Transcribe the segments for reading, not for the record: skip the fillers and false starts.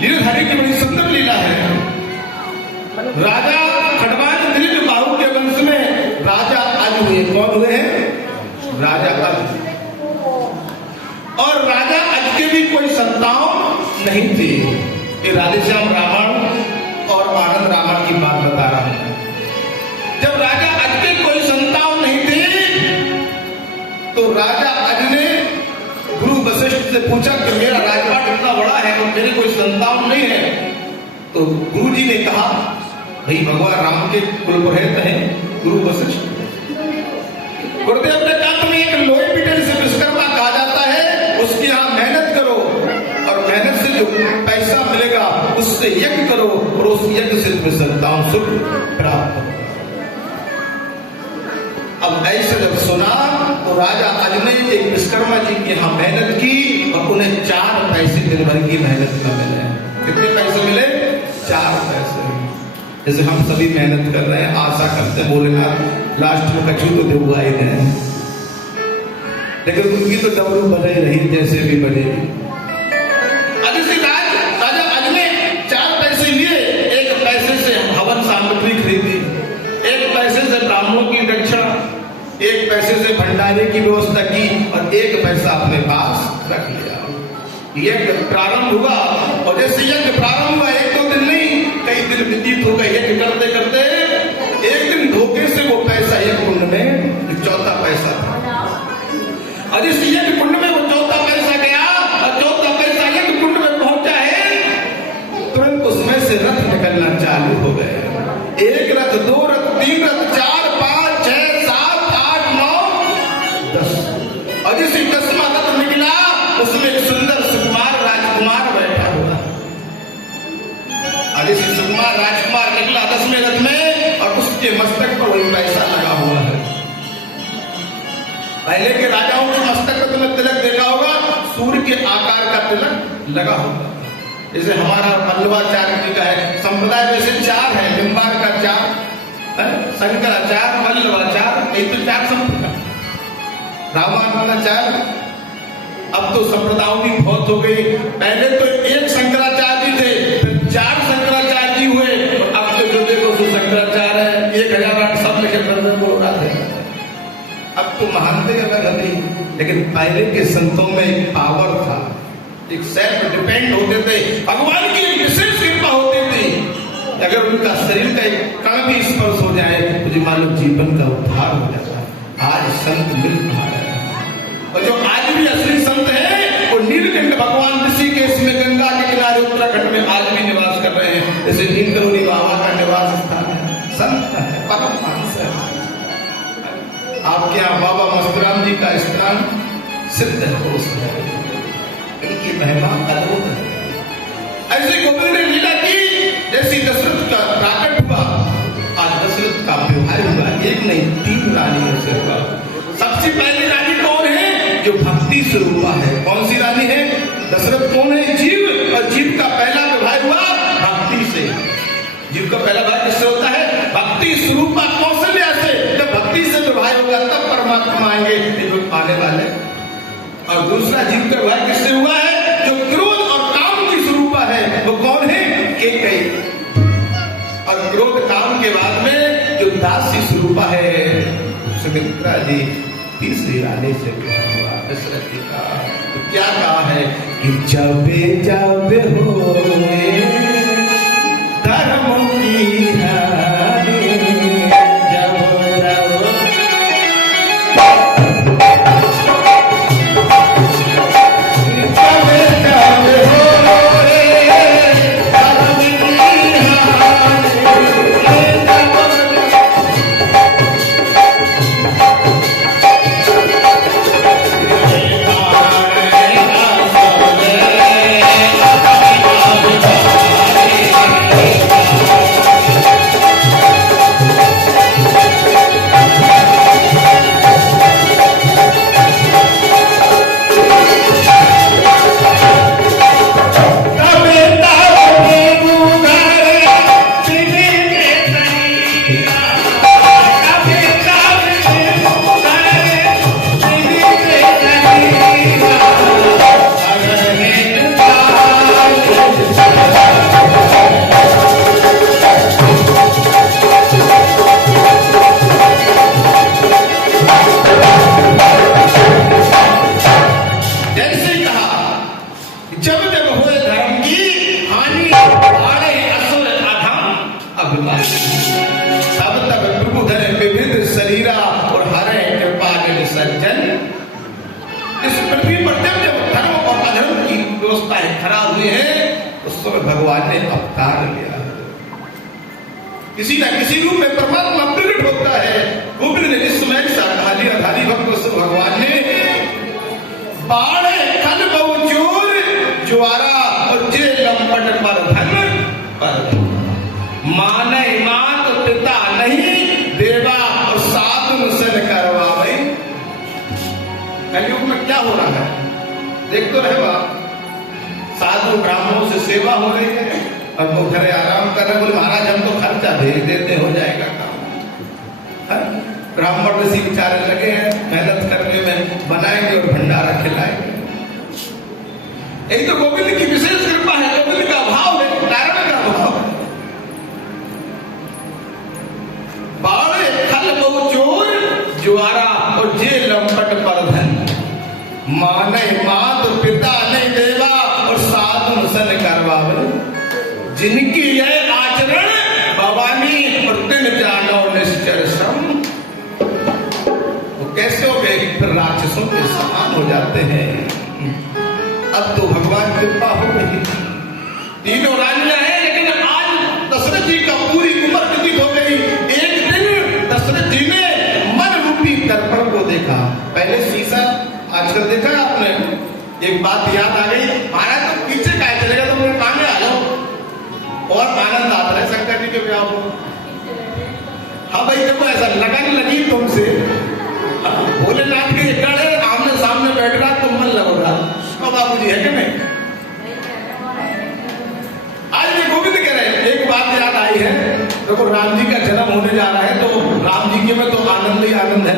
लीलाधारी की बड़ी सुंदर लीला है। राजा खड़वान दीर्घ बाहु के वंश में राजा अज हुए। कौन हुए हैं? राजा अज। और राजा अज के भी कोई संतान नहीं थी। ये राधेश्याम रामायण और आनंद रामायण की बात बता रहा हूं। जब राजा अज के कोई संतान नहीं थे तो राजा अज ने गुरु वशिष्ठ से पूछा कि मेरा राजपाट इतना बड़ा है और मेरे कोई संतान नहीं है। तो गुरु जी ने कहा, भाई भगवान राम के कुल पुरोहित हैं गुरु वशिष्ठ। गुरुदेव ने कहा तुम्हें एक लोहे पीटे से विश्वकर्मा कहा जाता है, उसके यहाँ मेहनत करो और मेहनत से जो पैसा मिलेगा उससे यज्ञ करो और उस यज्ञ से तुम्हें संतान सुख प्राप्त हो। अब ऐसे जब सुना तो राजा अज ने एक विश्वकर्मा जी के यहाँ मेहनत की और उन्हें 4 पैसे दिन भर की मेहनत में मिले। कितने पैसे मिले? 4 पैसे। जैसे हम सभी मेहनत कर रहे हैं, आशा करते हैं भोलेनाथ लास्ट में कछू तो देगा ही नहीं, लेकिन उनकी तो डमरू बजे रही जैसे भी बजेगी। राजा अज ने 4 पैसे लिए। 1 पैसे से हवन सामग्री खरीदी, 1 पैसे से ब्राह्मणों की दक्षिणा, 1 पैसे से भंडारे की व्यवस्था की और 1 पैसा अपने पास रख लिया। यज्ञ प्रारंभ हुआ और जैसे यज्ञ प्रारंभ हुआ 1-2 दिन नहीं, कई दिन व्यतीत हो गए। यज्ञ करते करते एक दिन धोखे से वो पैसा यज्ञ कुंड में 4था पैसा था और इस यज्ञ कुंड में वो 4था पैसा गया और 4था पैसा यज्ञ कुंड में पहुंचा है। तुरंत उसमें से रथ निकलना चालू हो गए। 1 रथ, 2 रथ, 3 रथ, 4, 5, 6, 7, 8, 9, 10 और जिस 10वां रथ निकला उसमें एक सुंदर सुकुमार राजकुमार बैठा हुआ। और इस सुकुमार राजकुमार निकला 10वें रथ में और उसके मस्तक पर वही पैसा लगा हुआ है। पहले के राजाओं के मस्तक पर तुमने तिलक देखा होगा, सूर्य के आकार का तिलक लगा होगा। जैसे हमारा वल्लभाचार्य जी का है, संप्रदाय वैसे 4 है, निम्बार का 4, शंकराचार्य, वल्लभाचार्य, ये तो 4 संप्रदाय, रामानुजाचार्य। अब तो संप्रदायों की बहुत हो गई। पहले तो 1 शंकराचार्य जी थे, फिर 4 शंकराचार्य जी हुए। अब तो जो देखो सो शंकराचार्य है, 1008 सब लिखे बोल रहा थे। अब तो महानते अलग नहीं, लेकिन पहले के संतों में एक पावर था, एक सेल्फ डिपेंड होते थे, भगवान की एक विशेष कृपा होती थी। अगर उनका शरीर का एक कण भी स्पर्श हो जाए तो जो मानव जीवन का उद्धार हो जाता है। आज संत मिल रहा है और जो आज भी असली संत है वो नीलकंठ भगवान ऋषिकेश में गंगा के किनारे उत्तराखंड में आज भी निवास कर रहे हैं। जैसे नीलकंठी बाबा का निवास स्थान है, संत है, परम मानस है। आपके यहाँ बाबा मस्तुराम जी का स्थान सिद्ध है, इनकी महिमा अद्भुत है। ऐसे गोविंद ने लीला की। जैसे दशरथ का प्राकट हुआ, आज दशरथ का व्यवहार हुआ। 1 नहीं 3 रानियों से हुआ। सबसे पहली रानी कौन है? जो भक्ति स्वरूपा है। कौन सी रानी है? दशरथ कौन है? जीव। और जीव का पहला विवाह हुआ भक्ति से। जीव का पहला विवाह किससे होता है? भक्ति स्वरूपा कौशल्या से। जब भक्ति से विवाह होगा तब परमात्मा आएंगे, आने वाले। और दूसरा जीव का विवाह किससे हुआ है? जो क्रोध और काम की स्वरूपा है। वो कौन है? कैकेयी। और क्रोध काम के बाद में जो दासी स्वरूपा है सुमित्रा जी, तीसरी रानी से विवाह हुआ दशरथ जी का। तो क्या कहा है कि जब जब हो धर्म की हानि, जब Bye. अभिलाषी। तब तक प्रभु धरे विविध शरीरा और हरे कृपा निधि सज्जन। इस पृथ्वी पर जब जब धर्म और अधर्म की व्यवस्थाएं खराब हुई है उस समय भगवान ने अवतार लिया। किसी न किसी रूप में परमात्मा प्रकट होता है। गोविंद ने जिस समय शाकाहारी आधारी भक्त से भगवान ने बाणे खल बहु चोर ज्वारा और जे लंपट पर धन पर माने मात पिता नहीं देवा और साधु सन करवावे। कलयुग में क्या हो रहा है देख तो रहे बाप। साधु ब्राह्मणों से सेवा हो रही है और वो घरे आराम कर रहे। बोले महाराज हम तो खर्चा भेज देते हो जाएगा काम। ब्राह्मण ऋषि बेचारे लगे हैं मेहनत करने में, बनाएंगे और भंडारा खिलाएंगे। एक तो गोविंद की विशेष कृपा है, गोविंद का भाव है, नारायण का भाव है। बाड़े खल बहु चोर ज्वारा और जे लंपट पर धन माने मात पिता नहीं देवा और साधु सन करवावे। जिनकी यह आचरण भवानी और दिन जानो निश्चर श्रम वो कैसे हो गए फिर राक्षसों के समान हो जाते हैं। अब तो भगवान कृपा हो गई। तीनों रानियां हैं लेकिन आज दशरथ जी का पूरी उम्र व्यतीत हो गई। एक दिन दशरथ जी ने मन रूपी दर्पण को देखा। पहले शीशा आजकल देखा आपने। एक बात याद आ गई, महाराज तो पीछे क्या चलेगा तो मेरे आगे आ जाओ और आनंद आता है शंकर जी के ब्याह को। हाँ भाई देखो ऐसा लगन लगी तुमसे। भोलेनाथ के गड़े आमने सामने बैठ रहा तुम मन लगोगा बाबू जी है कि नहीं। आज ये गोविंद कह रहे हैं एक बात याद आई है। देखो राम जी का जन्म होने जा रहा है तो राम जी के में तो आनंद ही आनंद है।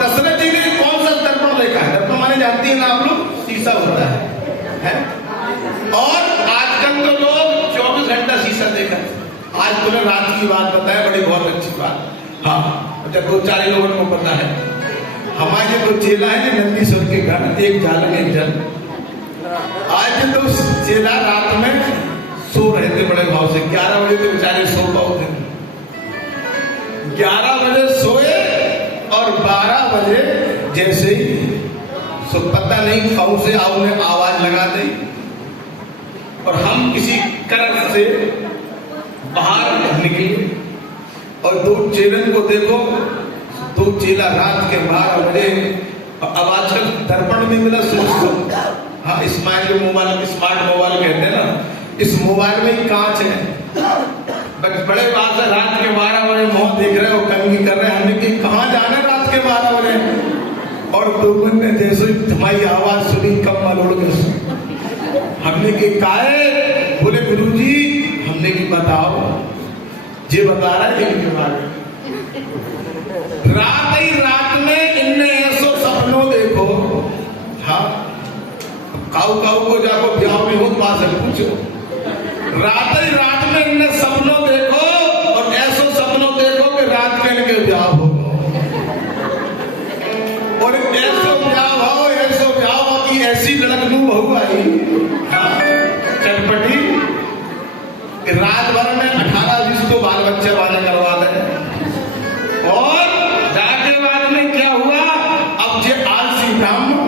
दशरथ जी ने कौन सा दर्पण देखा है? दर्पण माने जानती है ना आप लोग, शीशा होता है? और आजकल तो लोग 24 घंटा शीशा देखा। आज तुम्हें रात की बात बताए, बड़ी बहुत अच्छी बात। हाँ जब 2-4 लोगों को पता है। हमारे जो चेला है ना नंदीश्वर के घर एक जाल में जल। आज तो चेला रात में सो रहे थे बड़े भाव से। 11 बजे तो बेचारे सो पाओ थे। 11 बजे सोए और 12 बजे जैसे ही सो पता नहीं कौन से आओ ने आवाज लगा दी और हम किसी करक से बाहर निकले और 2 चेलन को देखो। 2 चेला रात के 12 बजे। अब आजकल दर्पण में मिला सोचो। हाँ स्मार्ट मोबाइल कहते हैं ना, इस मोबाइल में कांच है। बड़े बात है रात के 12 बजे मुंह देख रहे हो, कंगी कर रहे हैं। हमने कि कहाँ जाना रात के 12 बजे। और दोपहर ने जैसे तुम्हारी आवाज सुनी कब मलोड़ गए। हमने कि काहे? बोले गुरुजी हमने कि बताओ। ये बता रहा है इनके बारे में। रात ही रात में इनने ऐसो सपनों देखो। हाँ काऊ को जाको ब्याह में हो पास है पूछो। रात ही रात में इनने सपनों देखो और ऐसो सपनों देखो कि रात में इनके ब्याह हो और ऐसो ब्याह हो कि ऐसी लड़कनू बहू आई चटपटी रात भर में 18-20 को बाल बच्चे वाले करवा दे। और जाके बाद में क्या हुआ? अब जे आलसी ब्राह्मण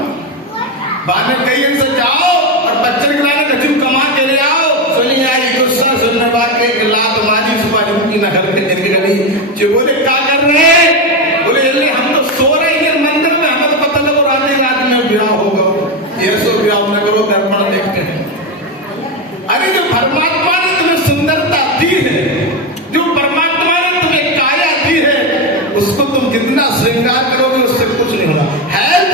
बाने कहीं से जाओ और बच्चे के लाने कचू कमा के ले आओ। सुनी आई गुस्सा सुनने बाद के लात मारी सुबह की नहर के जिनके गली जो बोले क्या कर रहे हैं? बोले हम तो सो रहे हैं मंदिर में, हमें तो पता लगा रात में ब्याह होगा। ये सो ब्याह न करो दर्पण देखते हैं। अरे जो परमात्मा ने तुम्हें सुंदरता दी है, जो परमात्मा ने तुम्हें काया दी है, उसको तुम जितना श्रृंगार करोगे उससे कुछ नहीं होगा। हेल्थ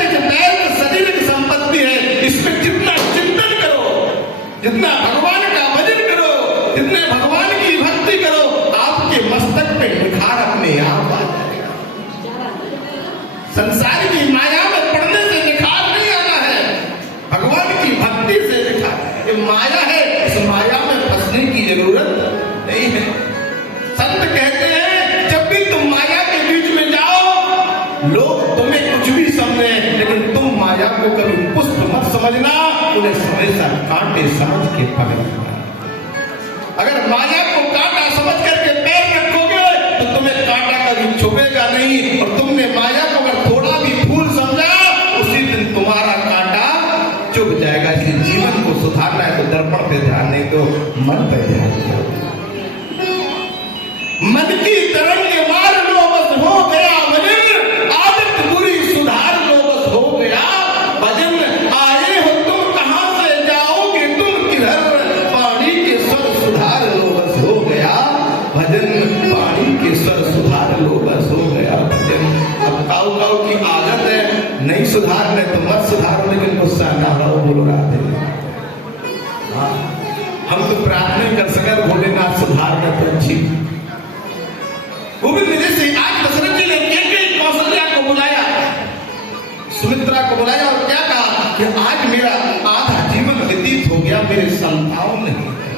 शरीर की संपत्ति है, इसमें जितना चिंतन करो, जितना भगवान का भजन करो, जितने भगवान की भक्ति करो, आपके मस्तक पे निखार अपने आप आ जाएगा। संसार की माया में पड़ने से निखार नहीं आना है, भगवान की भक्ति से निखार। ये माया है, इस माया में फंसने की जरूरत नहीं है। संत कहते हैं जब भी तुम माया के बीच में जाओ लोग तुम्हें कुछ भी समझे, लेकिन तुम माया को कभी पुष्प मत समझना, उन्हें हमेशा कांटे समझ के पकड़ना। अगर माया को तो मन पे ध्यान दो। मन की तरंग मार लो बस हो गया भजन, आदत बुरी सुधार लो बस हो गया भजन। आए हो तुम कहां से जाओगे तुम किधर, पानी के स्वर सुधार लो बस हो गया भजन, पानी के स्वर सुधार लो बस हो गया भजन। अब काऊ काऊ की आदत है, नहीं सुधारने तो मत सुधारो, लेकिन गुस्सा ना हो, बोलो राधे। हम तो प्रार्थना कर सकर भोलेनाथ सुधार करते अच्छी। गोविंद जैसे आज दशरथ जी ने एक कौशल्या को बुलाया, सुमित्रा को बुलाया और क्या कहा कि आज मेरा आधा जीवन व्यतीत हो गया, मेरे संतान नहीं है,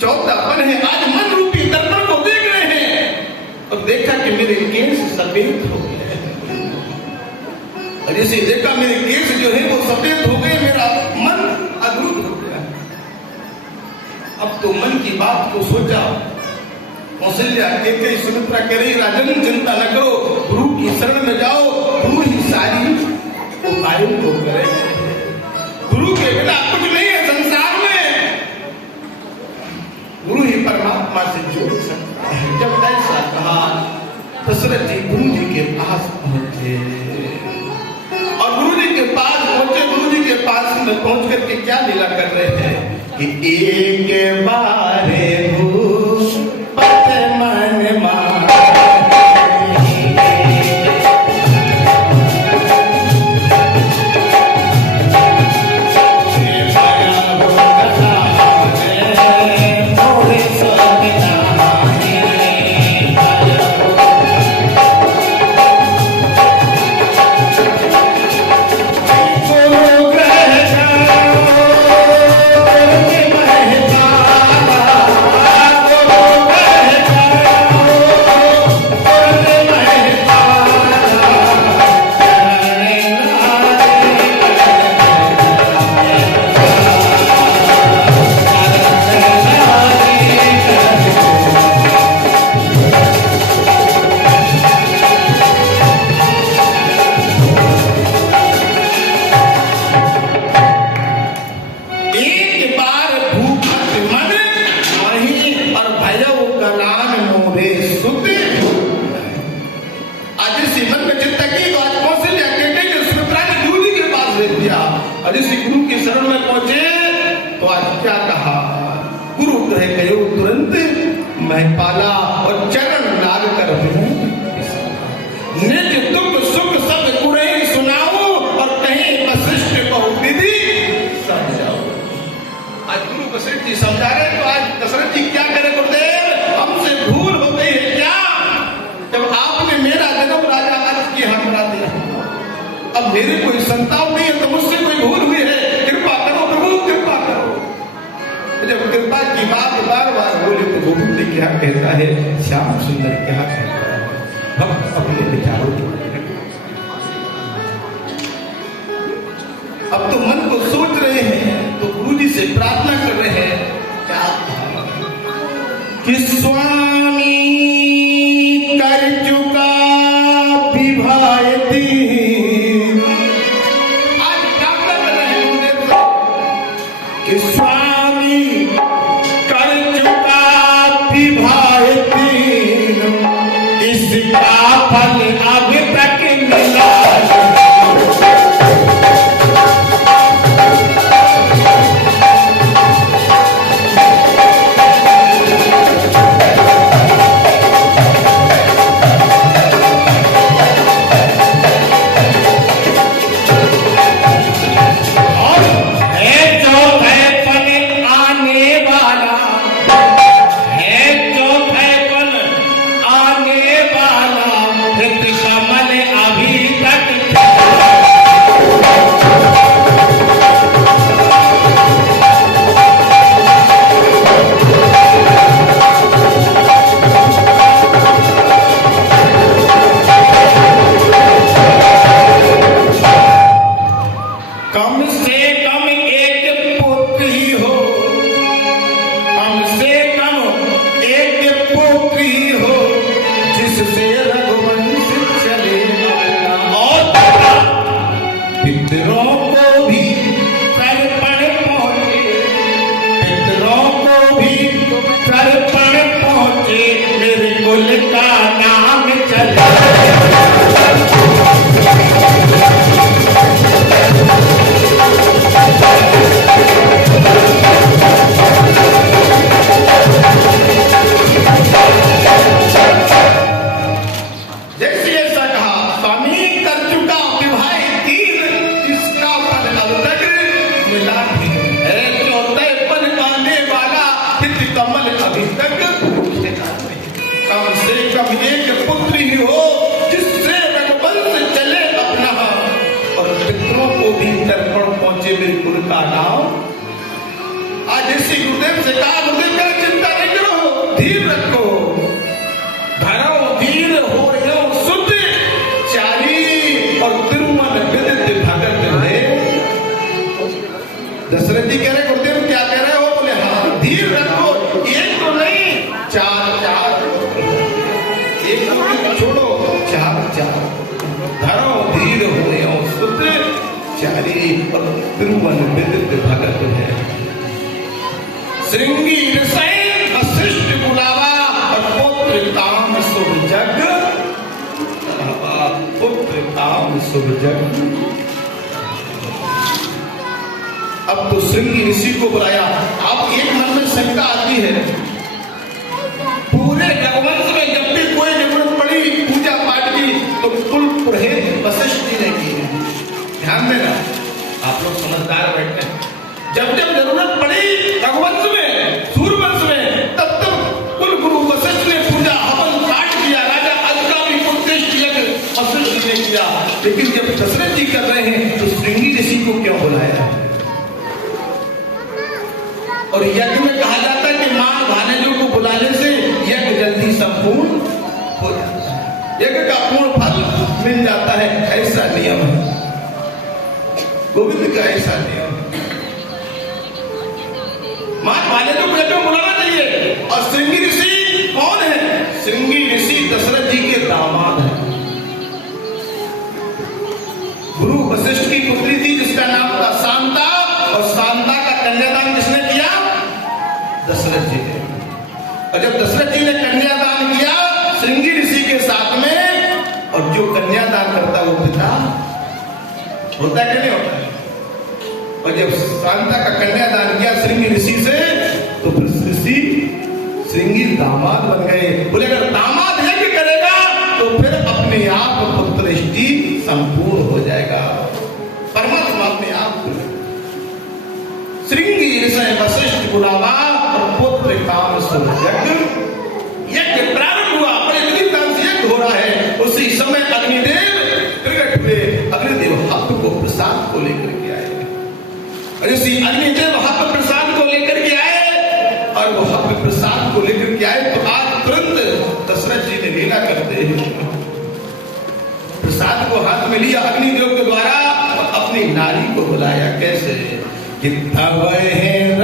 चौथापन है। आज मन रूपी दर्पण को देख रहे हैं और देखा कि मेरे केस सफेद हो गए, और जैसे देखा मेरे केस जो है वो सफेद हो गए, मेरा मन अद्भुत हो गया। अब तो मन की बात को सोचा, कौशल्या कहते सुमित्रा कह रही राजन चिंता न करो, गुरु की शरण में जाओ, गुरु ही सारी उपायों को करेंगे, गुरु के बिना कुछ नहीं है संसार में, गुरु ही परमात्मा से जोड़ सकता है। जब ऐसा कहा दशरथ जी गुरु जी के पास पहुंचे, और गुरु जी के पास पहुंचे, गुरु जी के पास में पहुंच करके क्या लीला कर रहे हैं कि एक बारे मन मान पाला और चरण लाग कर निज दुख सुख सब गुरई सुनाओ, और कहीं वशिष्ठ बहु विधि समझाओ। आज गुरु वशिष्ठ जी समझा रहे, तो आज दशरथ जी क्या करे गुरुदेव, हमसे भूल हो गई है क्या, जब आपने मेरा जन्म राजा अर्ज की हमरा दिया, अब मेरे कोई संतान नहीं है तो मुझसे कोई भूल हुई है, कृपा करो प्रभु कृपा करो। जब कृपा की बात बार बार बोले तो गोविंद क्या कहता है, श्याम सुंदर क्या कहता है, भक्त अपने विचारों को। अब तो मन को सोच रहे हैं, तो गुरु जी से प्रार्थना कर रहे हैं क्या कि स्वामी कर चुका विभायती, आज प्रार्थना कर रहे हैं गुरुदेव कि स्वामी कर चुका विभायती, इसका फल अब तक मिला। दशरथ जी कह रहे गुरुदेव क्या कह रहे हो? बोले हाँ धीर रखो, एक तो नहीं चार, एक तो छोड़ो चार, धरो धीर हो शुद्ध चारी और तिरुवन विदित भगत है। श्रृंगी रसायन वशिष्ठ बुलावा और पुत्र काम शुभ जग, पुत्र काम शुभ जग। अब तो श्रृंगी ऋषि को बुलाया। आप एक मन में शंका आती है, पूरे रघुवंश में जब भी कोई जरूरत पड़ी पूजा पाठ की तो कुल पुरोहित वशिष्ठ जी ने की है। ध्यान देना, आप लोग समझदार बैठे हैं। जब जब जरूरत पड़ी रघुवंश में, सूर्यवंश में, तब तब कुल गुरु वशिष्ठ ने पूजा हवन पाठ किया। राजा अज का भी उत्कृष्ट यज्ञ वशिष्ठ ने किया। लेकिन जब दशरथ जी कर रहे हैं तो श्रृंगी ऋषि को क्यों बुलाया? और यज्ञ में कहा जाता है कि मां भानेजों को बुलाने से यज्ञ जल्दी संपूर्ण हो जाता है, यज्ञ का पूर्ण फल मिल जाता है। ऐसा नियम है, गोविंद का ऐसा नियम है। मां भानेजों को यज्ञ में बुलाना चाहिए। और श्रृंगी ऋषि कौन है? श्रृंगी ऋषि दशरथ जी के दामाद है। गुरु वशिष्ठ की पुत्री थी जिसका नाम था शांता, और शांता का कन्यादान किसने किया? दशरथ जी ने। और जब दशरथ जी ने कन्यादान किया श्रृंगी ऋषि के साथ में, और जो कन्यादान करता वो पिता होता है कि नहीं होता है? और जब शांता का कन्यादान किया श्रृंगी ऋषि से तो फिर ऋषि श्रृंगी दामाद बन गए। बोले अगर दामाद यज्ञ करेगा तो फिर अपने आप पुत्रष्टि संपूर्ण हो जाएगा, परमात्मा अपने आप। श्रृंगी ऋषि वशिष्ठ बुलावा और पुत्र काम शुभ यज्ञ। यज्ञ प्रारंभ हुआ, बड़े विधिवत से यज्ञ हो रहा है। उसी समय अग्निदेव प्रकट हुए। अग्निदेव हव्य को प्रसाद को लेकर के आए। और इसी अग्निदेव हव्य प्रसाद को लेकर के आए, और वो हव्य प्रसाद को लेकर के आए तो आज तुरंत दशरथ जी ने लीला करते हैं। प्रसाद को हाथ में लिया अग्निदेव के द्वारा, अपनी नारी को बुलाया। कैसे? कि तब है